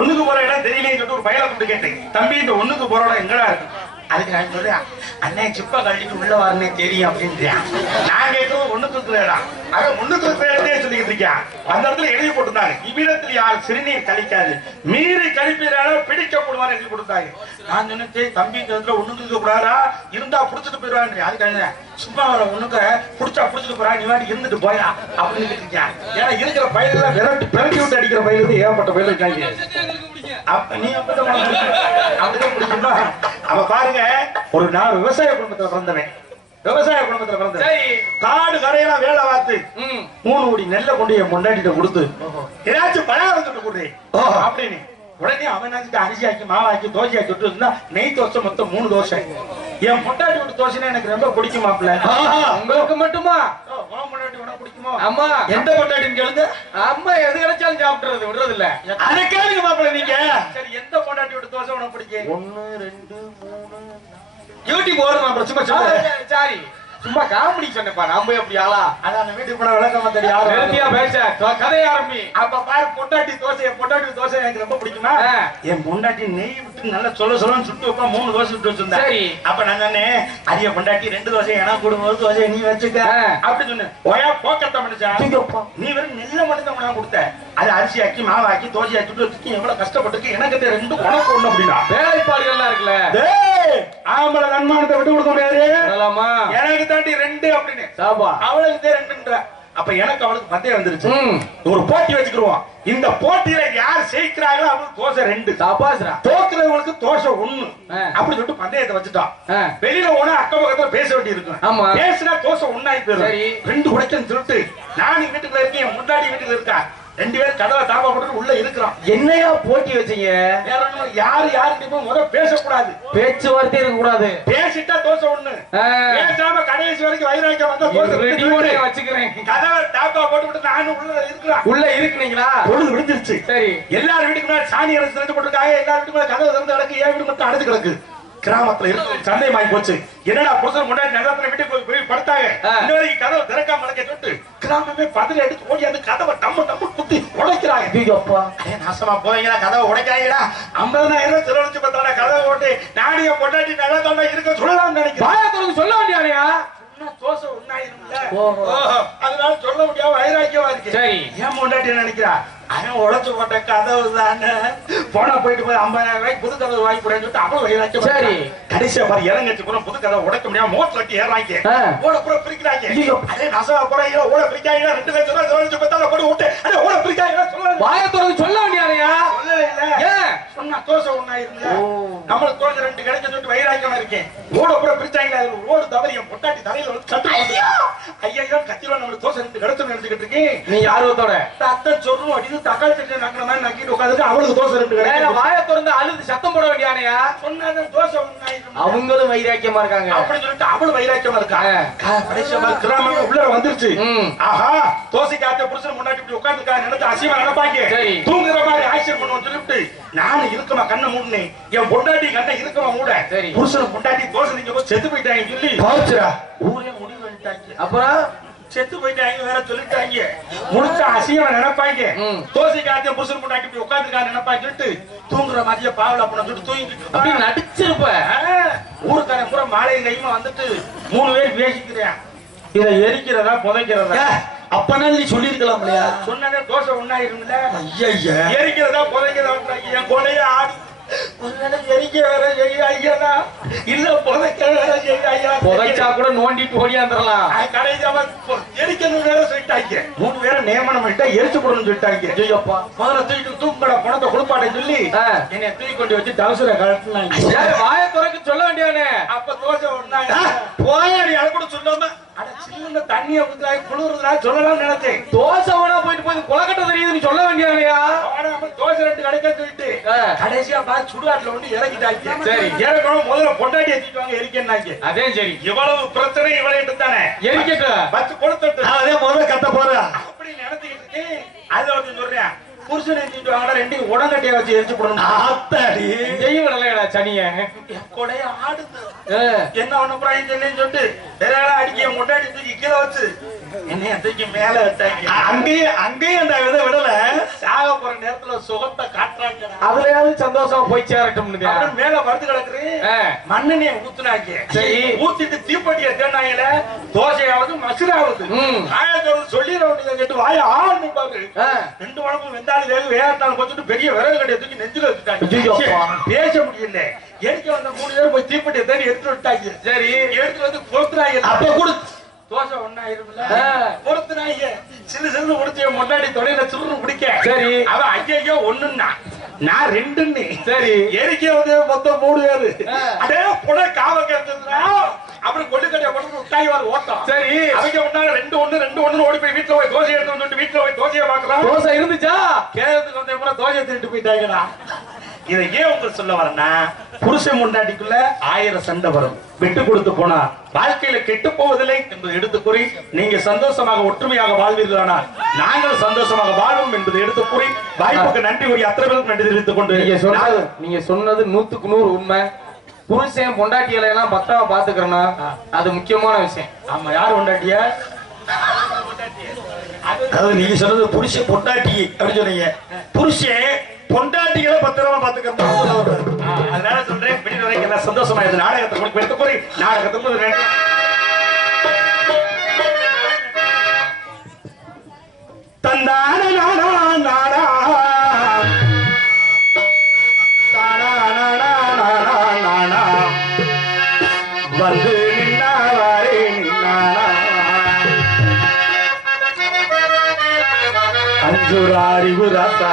ஒண்ணுக்கு போற இடம் தெரியலன்னு சொல்லிட்டு ஒரு பயில கூப்பிட்டு கேட்டேன், தம்பி இந்த ஒண்ணுக்கு போற இடம் எங்கடா இருக்கு? அதுக்கு நான் சொல்றேன், அண்ணே சிப்பா கழிட்டு உள்ள வரனே தெரியும் அப்படின்றான். நான் கேட்கறது ஒண்ணுக்கு இருக்கிறா, அவன் ஒண்ணுக்கு இருக்கிறதே சொல்லிக்கிட்டு இருக்கான். அந்த இடத்துல எழுதி போட்டுருந்தாங்க, இவ்விடத்தில் யார் சிறுநீர் கழிக்காது, மீறி கழிப்பீரால பிடிக்கப்படுவார் எழுதி கொடுத்தாங்க. நான் சொன்னேன், தம்பி இந்த இடத்துல ஒண்ணுக்கு இருக்க கூடாதா, இருந்தா புடிச்சிட்டு போயிடுவான். அதுக்கு சும்மா வர ஒண்ணுக்கு புடிச்சா புடிச்சிட்டு போறா, நீ வாட்டி இருந்துட்டு போயா அப்படின்னு இருக்கேன். ஏன்னா இருக்கிற பயிரெல்லாம் விரட்டி விட்டு அடிக்கிற பயிர் ஏகப்பட்ட பயிர் இருக்காங்க. நீ அப்படிதான் பிடிக்குமா? அவ பாருங்க, ஒரு நான் விவசாய குடும்பத்துல பிறந்தவன், விவசாய குடும்பத்துல பிறந்தவன். காடு கரையெல்லாம் வேலை பார்த்து 3 கோடி நெல்லை கொண்டு என் பொண்டாட்டிட்ட கொடுத்து ஏதாச்சும் பழம் சொல்லிட்டு கொடுறே அப்படின்னு உடனே அவன் அரிசி ஆக்கி மாவாக்கி தோசை ஆக்கி விட்டு இருந்தா நெய் தோசை மொத்தம் 3 தோசை. என் பொண்டாட்டி விட்டு தோசைன்னா எனக்கு ரொம்ப பிடிக்குமாப்ல. உங்களுக்கு மட்டுமா? பொண்டாட்டி உனக்கு பிடிக்குமா? அம்மா எந்த பொண்டாட்டின்னு கேளுங்க. அம்மா எது கிடைச்சாலும் சாப்பிடுறது விடுறது இல்ல. அதை கேளுங்க மாப்பிள்ள நீங்க. சரி எந்த பொண்டாட்டி விட்டு தோசை உனக்கு பிடிக்கும்? 1 2 3 யூடியூப் ஓடுமா பிரச்சனை சொல்லுங்க. சாரி சும்மா காமெடி சொன்னப்பா, நான் போய் அப்படி ஆளா? அதான் வீட்டுக்கு போன விளக்கமா தெரியும் பேச கதை ஆரம்பி. அப்ப பாரு பொண்டாட்டி தோசை, பொண்டாட்டி தோசை எனக்கு ரொம்ப பிடிக்குமா? என் பொண்டாட்டி நெய் விட்டு நல்லா சொல்லன்னு சுட்டு வைப்பா. 3 தோசை விட்டு வச்சிருந்தேன். சரி அப்ப நான் தானே அரிய பொண்டாட்டி 2 தோசை எனக்கு கொடுங்க, 1 தோசை நீ வச்சுக்க அப்படி சொன்னேன். ஒயா போக்கத்த மனுஷா, நீ வெறும் நெல்லை மட்டும் தான் நான் கொடுத்த, அது அரிசி ஆக்கி மாவாக்கி தோசை ஆக்கி சுட்டு எவ்வளவு கஷ்டப்பட்டு எனக்கு 2 உனக்கு 1 அப்படின்னா வேலைப்பாடுகள்லாம் இருக்குல்ல. ஆம்பளை நன்மானத்தை விட்டு கொடுக்க முடியாது. எனக்கு தாண்டி 2 அப்படின்னு அவளுக்கு 2ன்ற. அப்ப எனக்கு அவளுக்கு பந்தயம் வந்துருச்சு. ஒரு போட்டி வச்சுக்கிடுவோம். இந்த போட்டியில யார் ஜெயிக்கிறாங்களோ அவங்களுக்கு தோசை 2, தோக்குறவங்களுக்கு தோசை 1 அப்படி சொல்லிட்டு பந்தயத்தை வச்சுட்டோம். வெளியில போனா அக்கம் பக்கத்துல பேச வேண்டி இருக்கும். பேசினா தோசை 1 ஆகி போயிடும். 2 உடைக்கன்னு சொல்லிட்டு நான் வீட்டுக்குள்ள இருக்கேன், என் முன்னாடி வீட்டுல இருக்கா. 2 பேரும் கதவை தாப்பா போட்டு உள்ள இருக்கிறோம். என்னையா போட்டி வச்சீங்க? யாரு யாருக்கிட்ட முதல்ல பேசக்கூடாது, பேச்சுவார்த்தை இருக்க கூடாது. பேசிட்டா தோசை 1, பேசாம கடைசி வரைக்கும் வைராக்கியம் வந்தா தோசை வச்சுக்கிறேன். கதவை தாப்பா போட்டு நானும் உள்ள இருக்கிறேன். உள்ள இருக்கிறீங்களா? பொழுது விடுஞ்சிருச்சு. சரி எல்லாரும் வீட்டுக்கு முன்னாடி சாணி அரசு திறந்து போட்டுருக்காங்க. எல்லாரும் வீட்டுக்கு கதவை திறந்து கிடக்கு, என் வீடு மட்டும் அடைச்சு கிடக்கு. கிராமத்துல இருக்கு சந்தேகம் ஆகி போச்சு. என்னடா புருஷன் முன்னாடி நகரத்துல வீட்டுக்கு போய் படுத்தாங்க, இன்னொரு கதவை திறக்காம நடக்க சொல்லிட்டு கிராமமே பதில எடுத்து ஓடி அந்த கதவை டம்மு டம்மு குத்தி உடைக்கிறாங்க. நாசமா போவீங்களா, கதவை உடைக்கிறாங்களா? 50,000 செலவழிச்சு பார்த்தாங்க கதவை ஓட்டு. நாடிய பொண்டாட்டி நல்லா தொண்டை இருக்க சொல்லலாம் நினைக்கிறேன். சொல்ல வேண்டியா? தோசை 1 ஆயிரும்ல, அதனால சொல்ல முடியாம வைராக்கியமா இருக்கு. சரி ஏன் பொண்டாட்டி நினைக்கிறா? அவன் உழைச்சு போட்ட கதவு தானே, போனா போயிட்டு போய் 50,000 ரூபாய்க்கு புது கதவு வாங்கி போறேன்னு சொல்லிட்டு அவன் வைராக்கியம். சரி கடைசியா பாரு இறங்கச்சு கூட புது கதவை உடைக்க முடியாம மோட் கட்டி ஏறாங்க, ஓட பூரா பிரிக்கிறாங்க. அதே நசமா போறாங்க, ஓட பிரிக்காங்க. 2 பேர் செலவழிச்சு பார்த்தால போட்டு விட்டு அதே ஓட பிரிக்காங்க. வாயத்தோடு சொல்ல வேண்டியா? சொல்லல இல்ல, சொன்னா தோசை 1 ஆயிரும்ல, நம்மளுக்கு தோசை 2 கிடைக்க சொல்லிட்டு வைராக்கியமா இருக்கேன். ஓட பூரா பிரிச்சாங்க. ஓடு தவறி என் பொட்டாட்டி தலையில வந்து கட்டு ஐயா கத்திரோ நம்மளுக்கு தோசை 2 கிடைச்சு நினைச்சுக்கிட்டு இருக்கேன். நீ ஆர்வத்தோட அத்தை சொல்றோம் அப்படின்னு தக்காளி சட்னி நக்கிற மாதிரி நக்கிட்டு உட்காந்துட்டு அவளுக்கு தோசை 2 கிடைக்கும். வாயை திறந்து அழுது சத்தம் போட வேண்டியானையா? சொன்னாங்க தோசை 1 ஆயிரும். அவங்களும் வைராக்கியமா இருக்காங்க அப்படின்னு சொல்லிட்டு அவளும் வைராக்கியமா இருக்காங்க. கடைசியா கிராமம் உள்ள வந்துருச்சு. ஆஹா தோசைக்கு ஆத்த புருஷன் முன்னாடி இப்படி உட்காந்துருக்காங்க நினைச்சு அசிவா நினைப்பாங்க. தூங்குற மாதிரி ஆக்ஷன் பண்ணுவோம் சொல்லிட்டு நானும் இருக்கமா கண்ணை மூடுனேன். என் பொண்டாட்டி கண்ணை இருக்கமா மூட புருஷன் பொண்டாட்டி தோசை நீங்க போய் செத்து போயிட்டாங்க சொல்லி ஊரே முடிவு பண்ணிட்டாங்க. அப்புறம் செத்து போயிட்டாங்க வேற சொல்லிட்டாங்க. முடிச்ச அசியம் நினைப்பாங்க. தோசை காத்தியம் புருஷன் பொண்டாட்டி இப்படி உட்காந்துருக்காங்க நினைப்பாங்க சொல்லிட்டு தூங்குற மாதிரியே பாவலா பண்ண சொல்லிட்டு தூங்கிட்டு அப்படி நடிச்சிருப்ப. ஊருக்காரன் பூரா மாலையும் கையுமா வந்துட்டு 3 பேர் பேசிக்கிறேன். இதை எரிக்கிறதா புதைக்கிறதா? அப்பனா நீ சொல்லிருக்கலாம் இல்லையா? சொன்னதே தோசை 1 ஆயிரும்ல. ஐயா எரிக்கிறதா புதைக்கிறதா? என் கொலைய ஆடி எரிக்க வேற ஐயா புதைச்சா கூட நோண்டிட்டு ஓடியாந்துடலாம். கடைசியா எரிக்கணும் வேற சொல்லிட்டாங்க. 3 பேரை நியமனம் பண்ணிட்டா எரிச்சு போடணும்னு சொல்லிட்டாங்க. ஐயோப்பா. முதல்ல தூக்கிட்டு தூக்கட பணத்தை கொடுப்பாட்டே சொல்லி என்னை தூக்கி கொண்டு வச்சு டவுசரை கழட்டினாங்க. வாய துறக்க சொல்ல வேண்டியானே. அப்ப தோசை ஒண்ணாங்க போயாடி அதை கூட சொல்லாம சின்ன தண்ணியை ஊத்துறா குளிர்றா சொல்லலாம்னு நினைச்சேன். தோசை வேணா போயிட்டு போய் கொலக்கட்டை தெரியுதுன்னு சொல்ல வேண்டியானையா. தோசை 2 கிடைக்க சொல்லிட்டு கடைசியா பார்த்து சுடுகாட்டுல வந்து இறக்கிட்டாங்க. சரி இறக்கணும் முதல்ல பொண்டாட்டி ஏத்திட்டு வாங்க எரிக்கன்னாங்க. அதே சரி இவ்வளவு பிரச்சனை இவளையிட்டு தானே எரிக்கட்டு பத்து கொடுத்துட்டு அதே முதல்ல கத்த போறா அப்படி நினைச்சுக்கிட்டு இருக்கேன். அதுல வந்து சொல்றேன் புருஷனை ஏத்திட்டு வாங்க 2 உடங்கட்டிய வச்சு எரிச்சு போடணும். ஆத்தாடி செய்ய விடலையடா சனிய கொடைய ஆடுது. என்ன ஒண்ணு புறாங்க சொல்லிட்டு வேற அடிக்க முட்டாடி தூக்கி கீழே வச்சு என்னைய தூக்கி மேல வச்சாங்க. அங்கேயும் அந்த வித விடல சாக போற நேரத்துல சுகத்தை காட்டுறாங்க. அதுலயாவது சந்தோஷமா போய் சேரட்டும். மேல படுத்து கிடக்குது மண்ணெண்ணெய ஊத்துனாங்க. சரி ஊத்திட்டு தீப்பெட்டியை தேடினாங்கல தோசையாவது மசுராவது காயத்தோடு சொல்லிட வேண்டியதை கேட்டு வாய ஆளு பாரு 2 உடம்பு வெந்தாலும் வேக வேகத்தாலும் போச்சுட்டு பெரிய விறகு கடையை தூக்கி நெஞ்சில வச்சுட்டாங்க. பேச முடியல. எரிக்க வந்த 3 பேர் போய் தீப்பெட்டியை தேடி எடுத்து விட்டாங்க. சரி எடுத்து வந்து பொறுத்துறாங்க. அப்ப கூட தோசை ஒண்ணாயிரும்ல பொறுத்துனாங்க. சிறு சிறு முடிச்சு முன்னாடி தொடையில சுருன்னு பிடிக்க. சரி அவன் ஐயோ ஒண்ணுன்னா நான் 2ன்னு. சரி எரிக்க வந்து மொத்தம் 3 பேரு. அதே புட காவ கேட்டுறா அப்புறம் கொள்ளுக்கடையை கொண்டு விட்டாய் வாரு ஓட்டம். சரி அவங்க ஒண்ணாங்க 2-1 ஓடி போய் வீட்டுல போய் தோசை எடுத்து வந்து வீட்டுல போய் தோசையை பாக்குறான். தோசை இருந்துச்சா கேரளத்துக்கு வந்த கூட தோசையை திருட்டு போயிட்டாங்கடா. இதை ஏன் உங்களுக்கு சொல்ல வரேன்னா புருஷன் முன்னாடிக்குள்ள 1000 சண்டை வரும். விட்டு கொடுத்து போனா வாழ்க்கையில கெட்டு போவதில்லை என்பதை எடுத்து கூறி நீங்க சந்தோஷமாக ஒற்றுமையாக வாழ்வீர்களானால் நாங்கள் சந்தோஷமாக வாழ்வோம் என்பதை எடுத்து கூறி வாய்ப்புக்கு நன்றி கூறி அத்தனை பேருக்கு நன்றி தெரிவித்துக் கொண்டு நீங்க சொன்னது 100க்கு 100 உண்மை. புருஷன் பொண்டாட்டிகளை எல்லாம் பத்திரமா பாத்துக்கிறனா அது முக்கியமான விஷயம். ஆமா யாரு பொண்டாட்டிய அதாவது நீங்க சொன்னது புருஷன் பொண்டாட்டி அப்படின்னு சொன்னீங்க. புருஷன் பொண்டாட்டிகளை பத்திரமா பாத்துக்கிறோம். அதனால சொல்றேன் வெளியில வரைக்கும் சந்தோஷமா இது நாடகத்தை கொடுத்து எடுத்து போய் நாடகத்துக்கு தந்தான நாடா நாடா தானா நாடா நாடா நாடா வந்து நின்னாரே நின்னாரா அஞ்சுரா அறிவுராசா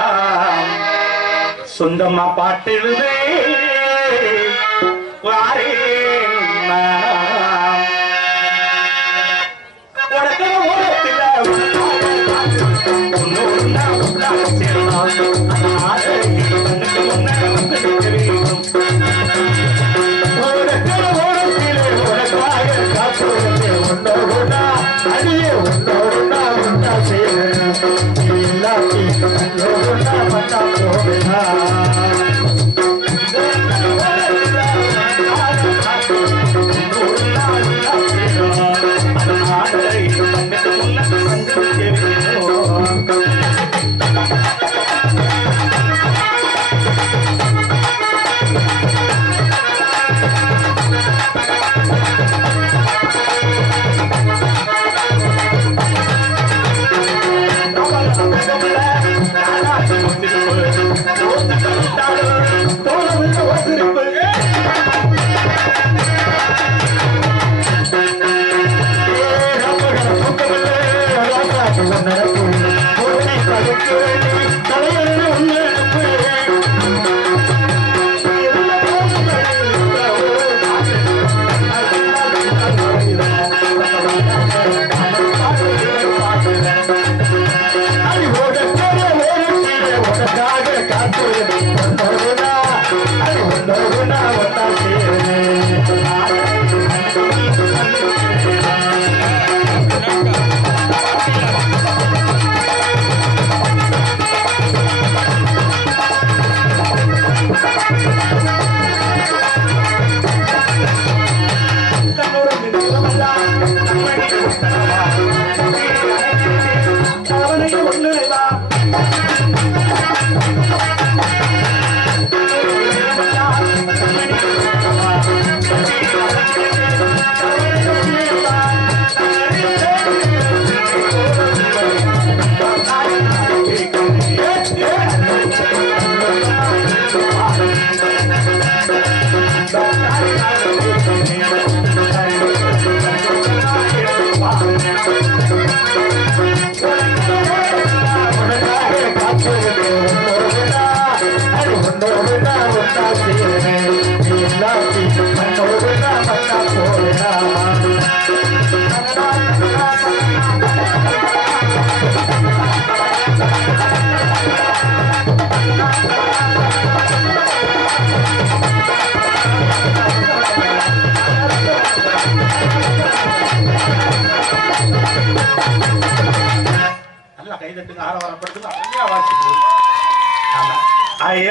சொந்தமா பாட்டெழுதே உனக்கு ஓரத்தில் அடியே ஒன்றா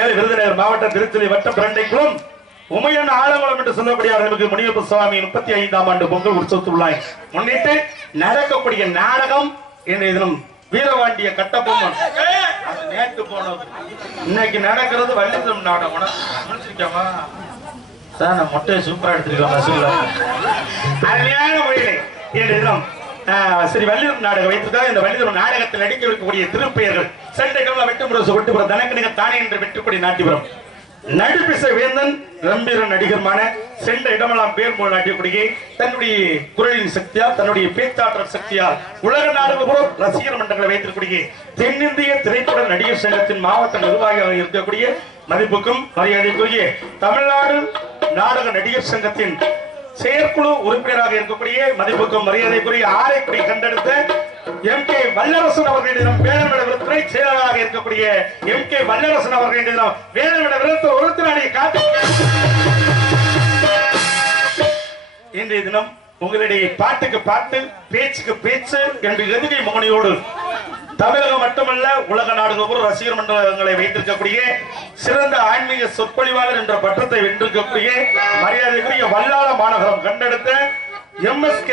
ஏழு விருதுநகர் மாவட்டம் திருச்சி வட்டம் பிரண்டைக்குளம் உமையன் ஆலங்குளம் என்று சொல்லக்கூடிய அருள்மிகு முனியப்ப சுவாமி 35ஆம் ஆண்டு பொங்கல் உற்சவத்து விழாவை முன்னிட்டு நடக்கக்கூடிய நாடகம் இன்றைய தினம் வீரவாண்டிய கட்டபொம்மன் நேற்று போனது. இன்னைக்கு நடக்கிறது வள்ளித்தம் நாடகம். முடிச்சிருக்காமா சார்? நான் மொட்டையை சூப்பரா எடுத்திருக்கேன். அருமையான முறையிலே இன்றைய தினம் ஸ்ரீ வள்ளியூர் நாடகம் வைத்திருக்காங்க. இந்த வள்ளியூர் நாடகத்தில் நடிக்க இருக்கக்கூடிய திருப்பெயர்கள் சென்னைகள் வெட்டுமுரசு வெட்டுப்புறம் தனக்கு தானே என்று வெட்டுக்கூடிய நாட்டிபுரம் நடிப்பிசை வேந்தன் கம்பீர நடிகருமான சென்ற இடமெல்லாம் பேர் போல் நாட்டியக்கூடிய தன்னுடைய குரலின் சக்தியால் தன்னுடைய பேச்சாற்றல் சக்தியால் உலக நாடுகளும் ரசிகர் மன்றங்களை வைத்திருக்கூடிய தென்னிந்திய திரைப்பட நடிகர் சங்கத்தின் மாவட்ட நிர்வாகியாக இருக்கக்கூடிய மதிப்புக்கும் மரியாதைக்குரிய தமிழ்நாடு நாடக நடிகர் சங்கத்தின் செயற்குழு உறுப்பினராக இருக்கக்கூடிய மதிப்புக்கும் மரியாதைக்குரிய ஆரைக்குடி கண்டெடுத்த MK வல்லரசன் அவர்களிடம் வேலைவிட விருதுரை செயலாளராக இருக்கக்கூடிய MK வல்லரசன் அவர்களிடம் வேலைவிட விருது ஒருத்தராடிய காத்து இன்றைய தினம் உங்களுடைய பாட்டுக்கு பாட்டு பேச்சுக்கு பேச்சு என்று எதுகை முகனையோடு தமிழகம் மட்டுமல்ல உலக நாடுகளும் ரசிகர் மன்றங்களை வைத்திருக்கக்கூடிய சிறந்த ஆன்மீக சொற்பொழிவாளர் என்ற பட்டத்தை வென்றிருக்கக்கூடிய மரியாதைக்குரிய வல்லாள மாநகரம் கண்டெடுத்த MSK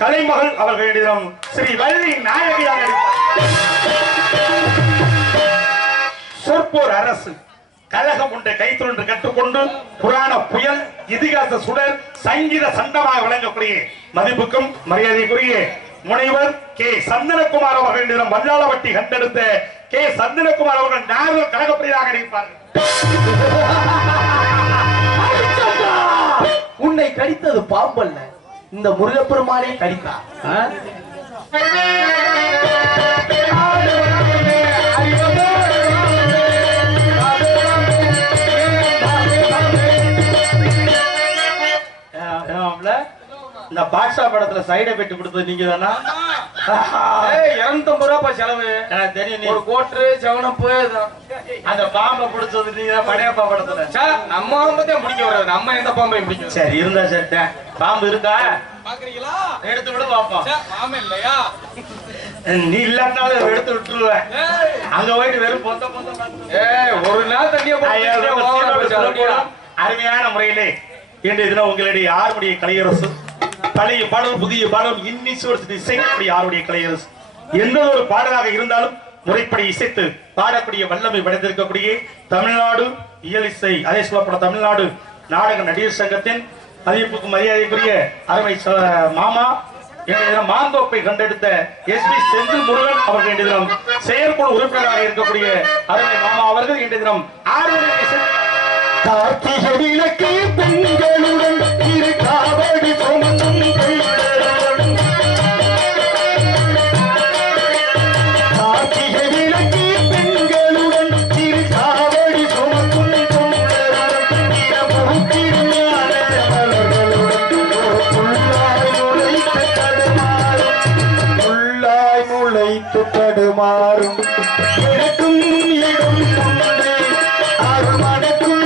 கலைமகள் அவர்களிடம் ஸ்ரீ வள்ளி நாயகியாக சொற்போர் அரசு கழகம் ஒன்றை கைத்தொன்று கற்றுக்கொண்டு புராண புயல் இதிகாச சுடர் சங்கீத சண்டமாக விளங்கக்கூடிய மதிப்புக்கும் மரியாதைக்குரிய முனைவர் கே சந்தனகுமார் அவர்களிடம் வல்லாளவட்டி கண்டெடுத்த கே சந்தனகுமார் அவர்கள் நாகர் கழகப்பிரியாக இருப்பார்கள். உன்னை கடித்தது பாம்பல்ல, இந்த முருகப்பெருமானே கடித்தா. இந்த பாட்ஷா படத்துல சைட பெட்டு கொடுத்தது நீங்க தானா? 250 ரூபாய் செலவு. தெரியும். ஒரு கோட்டு செவனப்பு அந்த பாம்பை பிடிச்சது நீங்க தான் படையப்பா படத்துல. நம்ம பாம்பத்தை முடிக்க வராது, நம்ம எந்த பாம்பை பிடிக்கும். சரி இருந்தா சரி. பாம்பு இருக்கா பாக்குறீங்களா? எடுத்து விட பாப்போம். பாம்பு இல்லையா? நீ இல்லாட்டாலும் எடுத்து விட்டுருவேன். அங்க போயிட்டு வெறும் பொந்த பொந்த ஒரு நாள் தண்ணிய அருமையான முறையிலே இன்றைய தினம் உங்களுடைய யாருடைய கலையரசு பழைய பாடல் புதிய பாடல் இன்னிசோடு இசைக்கக்கூடிய யாருடைய கலையரசு எந்த ஒரு பாடலாக இருந்தாலும் முறைப்படி இசைத்து பாடக்கூடிய வல்லமை படைத்திருக்கக்கூடிய தமிழ்நாடு இயல் இசை அதே சொல்லப்பட்ட தமிழ்நாடு நாடக நடிகர் சங்கத்தின் மதிப்புக்கு மரியாதைக்குரிய அருமை மாமா இன்றைய தினம் மாந்தோப்பை கண்டெடுத்த SP செந்தில் முருகன் அவர்கள் இன்றைய தினம் செயற்குழு உறுப்பினராக இருக்கக்கூடிய அருமை மாமா அவர்கள் இன்றைய தினம் கார்த்திகை விளக்கு பெண்களுடன் இரு காவடி சுமந்தும் பெண்களுடன் கார்த்திகை விளக்கு பெண்களுடன் இரு காவடி சுமந்தும் பெண்களுடன் இரவும் திருஞான மலர்களுடன் ஒரு புல்லாய் முளைத்து தடுமாறும் எனக்கும் இடம் உண்டு அருமணக்கும்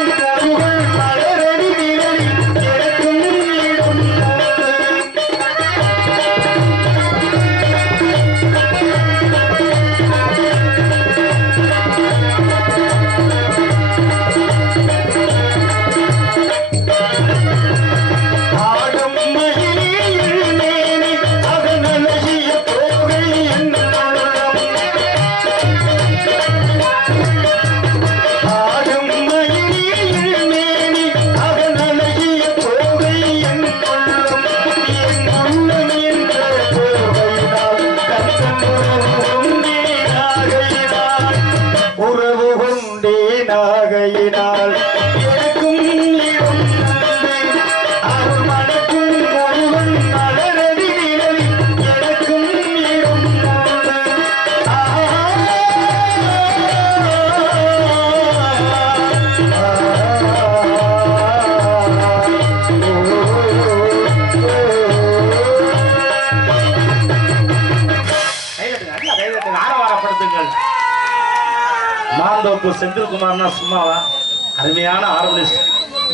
மாந்தோப்பு செந்தில்குமார்னா சும்மாவா? அருமையான ஆர்வலிஸ்ட்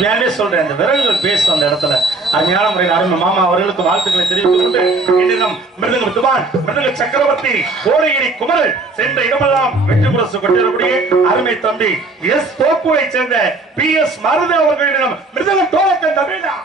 உண்மையாவே சொல்றேன், இந்த விரல்கள் பேசும் அந்த இடத்துல. அருமையான முறையில் அருமை மாமா அவர்களுக்கு வாழ்த்துக்களை தெரிவித்துக் கொண்டு என்னிடம் மிருதங்க வித்வான் மிருதங்க சக்கரவர்த்தி கோடைகிரி குமரன் சென்ற இடமெல்லாம் வெற்றி புரசு கொண்டிருக்கக்கூடிய அருமை தம்பி எஸ் தோப்புவை சேர்ந்த PS மருது அவர்களிடம் மிருதங்க தோழக்கன் தமிழா.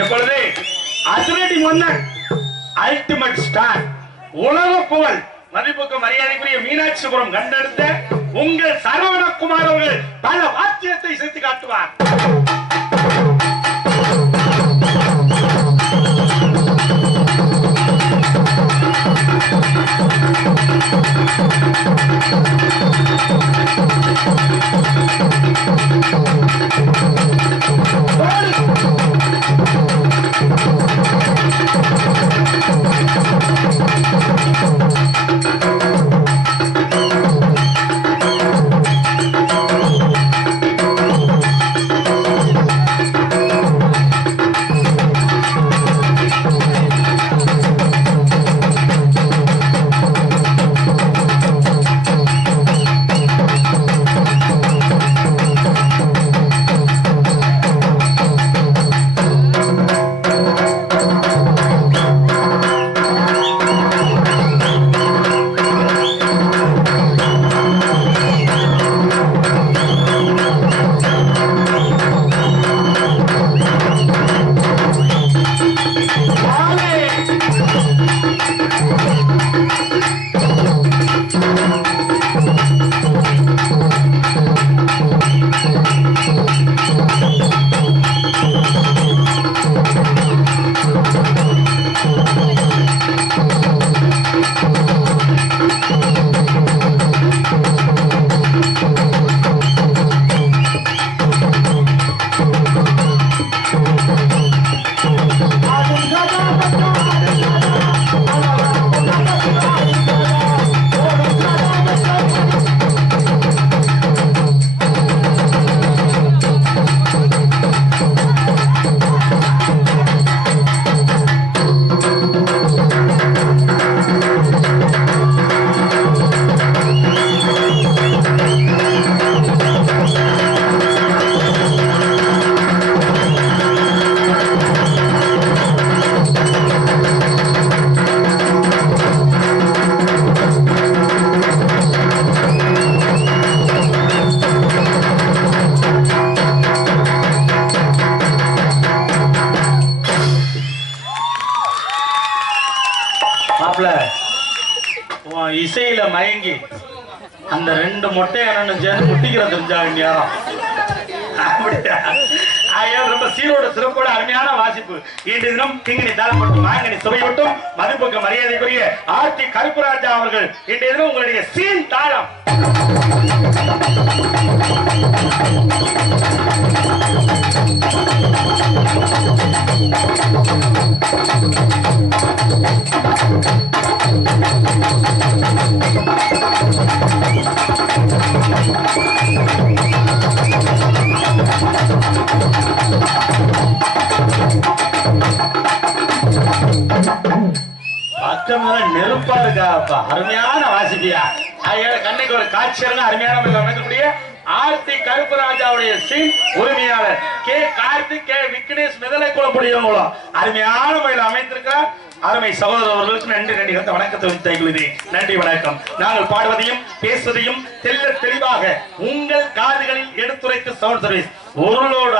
எப்பொழுது அதிரடி மன்னன் அல்டிமேட் ஸ்டார் உலக புகழ் மதிப்புக்கு மரியாதைக்குரிய மீனாட்சிபுரம் கண்டெடுத்த உங்கள் சரவணகுமார் அவர்கள் பல வாத்தியத்தை சேர்த்து காட்டுவார். இசையில மயங்கி அந்த 2 மொட்டையான சேர்ந்து முட்டிக்கிற தெரிஞ்சாங்க யாரும் அப்படியா? ரொம்ப சீரோட சிறப்போட அருமையான வாசிப்பு. இன்றைய தினம் கிங்கினி தாளப்பட்டு மாங்கனி சுவையோட்டும் மதிப்புக்கு மரியாதைக்குரிய ஆர்டி கருப்புராஜா அவர்கள் இன்றைய தினம் உங்களுடைய சீன் தாளம். பக்கம் நெருப்பா இருக்கா, அருமையான வாசிப்பியா. கண்ணைக்கு ஒரு காட்சியாக அருமையான அமைக்கக்கூடிய ஆர்த்தி கருப்புராஜாவுடைய சீன் உரிமையாளர் கே கார்த்திக் கே விக்னேஷ் மிதலை குளப்படியவங்களும் அருமையான முறையில் அமைந்திருக்கிறார். அருமை சகோதரர் அவர்களுக்கு நன்றி வணக்கத்தை வைத்துள்ளேன். நன்றி வணக்கம். நாங்கள் பாடுவதையும் பேசுவதையும் தெளிவாக உங்கள் காதுகளில் எடுத்துரைத்து சவுண்ட் சர்வீஸ் ஒருளோடு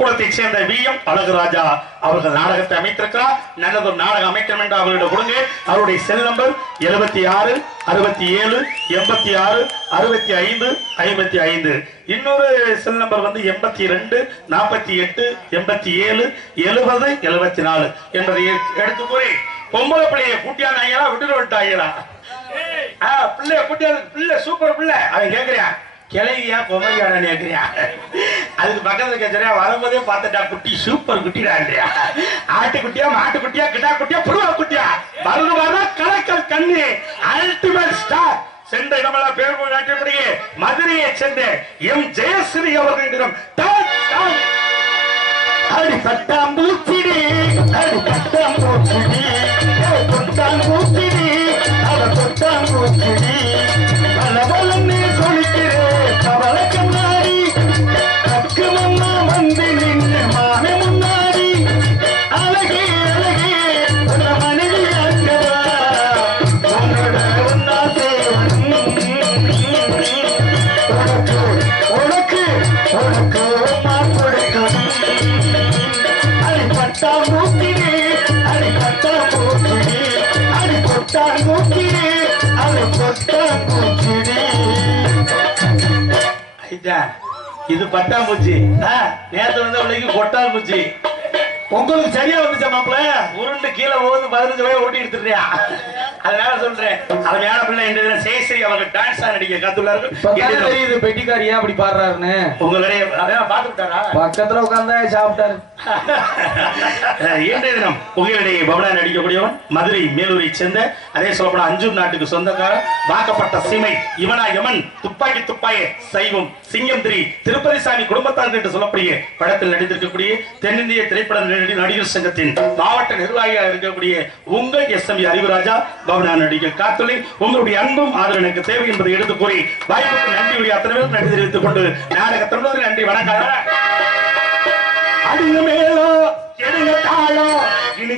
குளத்தை சேர்ந்த வி.எம். அழகுராஜா அவர்கள் நாடகத்தை அமைத்திருக்கிறார். நல்லதொரு நாடகம் அமைக்கணும் என்று அவர்களிடம் கொடுங்க. அவருடைய செல் நம்பர் 76 67 86 65 55. இன்னொரு செல் நம்பர் 82 48 87 70 74 என்பதை எடுத்து கூறி பொம்பளை பிள்ளைய கூட்டியானாங்களா விட்டு விட்டாங்களா? பிள்ளைய கூட்டியா பிள்ளை சூப்பர் பிள்ளை அவன் கேட்கிறான் கிளையா பொம்மையானு கேட்கிறியா? அதுக்கு பக்கத்துல கேட்கறியா வரும்போதே பார்த்துட்டா குட்டி சூப்பர் குட்டிடா இல்லையா? ஆட்டுக்குட்டியா மாட்டுக்குட்டியா கிட்டா குட்டியா புருவா குட்டியா மருந்து வர கலக்கல் கண்ணி அல்டிமேட் ஸ்டார் சென்ற இடமெல்லாம் பேர் போய் நாட்டியபடியே மதுரையை சேர்ந்த எம் ஜெயஸ்ரீ அவர்களிடம் அடி பட்டாம் பூச்சிடி அடி பட்டாம் பூச்சிடி தொட்டாம் பூச்சிடி அவர் தொட்டாம் பூச்சிடி பலபலன்னு சொல்லிக்கிறேன் கவல கண்ணாடி பக்கமம்மா வந்து நின்று மாமே முன்னாடி அழகே அழகே உன்ன மனைவி ஆக்கவா உன்னோட உன்னாசே உனக்கு உனக்கு மார் கொடுக்கும் அடி பட்டாம் பூச்சிடி அடி பட்டாம் பூச்சிடி அடி பொட்டாம் பூச்சிடி அடி பொட்டாம் பூச்சிடி. இது பட்டாம்பூச்சி நேற்று வந்து கொட்டாம்பூச்சி உங்களுக்கு சரியா வந்துச்சா மாப்பிள்ள? உருண்டு கீழே போகுது 15 ரூபாய் ஓட்டி எடுத்துறியா? அதனால சொல்றேன் அருமையான பிள்ளை இன்றைய சேஸ்ரீ அவர்கள் டான்ஸ் நடிக்க கத்துள்ளார்கள். பெட்டிக்கார் ஏன் அப்படி பாடுறாருன்னு உங்களுடைய பாத்து விட்டாரா? பக்கத்துல உட்கார்ந்தா சாப்பிட்டாரு. இன்றைய தினம் உங்களுடைய பவனா நடிக்கக்கூடியவன் மதுரை மேலூரை சேர்ந்த அதே சொல்லப்பட அஞ்சூர் நாட்டுக்கு சொந்தக்காரர் வாக்கப்பட்ட சீமை இவனா யமன் துப்பாக்கி துப்பாய சைவம் சிங்கம் 3 திருப்பதி சாமி குடும்பத்தார் என்று சொல்லக்கூடிய படத்தில் நடித்திருக்கக்கூடிய தென்னிந்திய திரைப்பட நடிகர் சங்கத்தின் மாவட்ட நிர்வாகியாக இருக்கக்கூடிய உங்கள் எஸ்.எம். அறிவுராஜா பவனா நடிக்க காத்துள்ளே உங்களுடைய அன்பும் ஆதரவு எனக்கு தேவை என்பதை எடுத்து கூறி வாய்ப்புக்கு நன்றி அத்தனை பேருக்கு நன்றி தெரிவித்துக் கொண்டு நாடகத்திற்கு நன்றி வணக்கம். அடிங்க மேலோ எடுங்க தாளோ இனி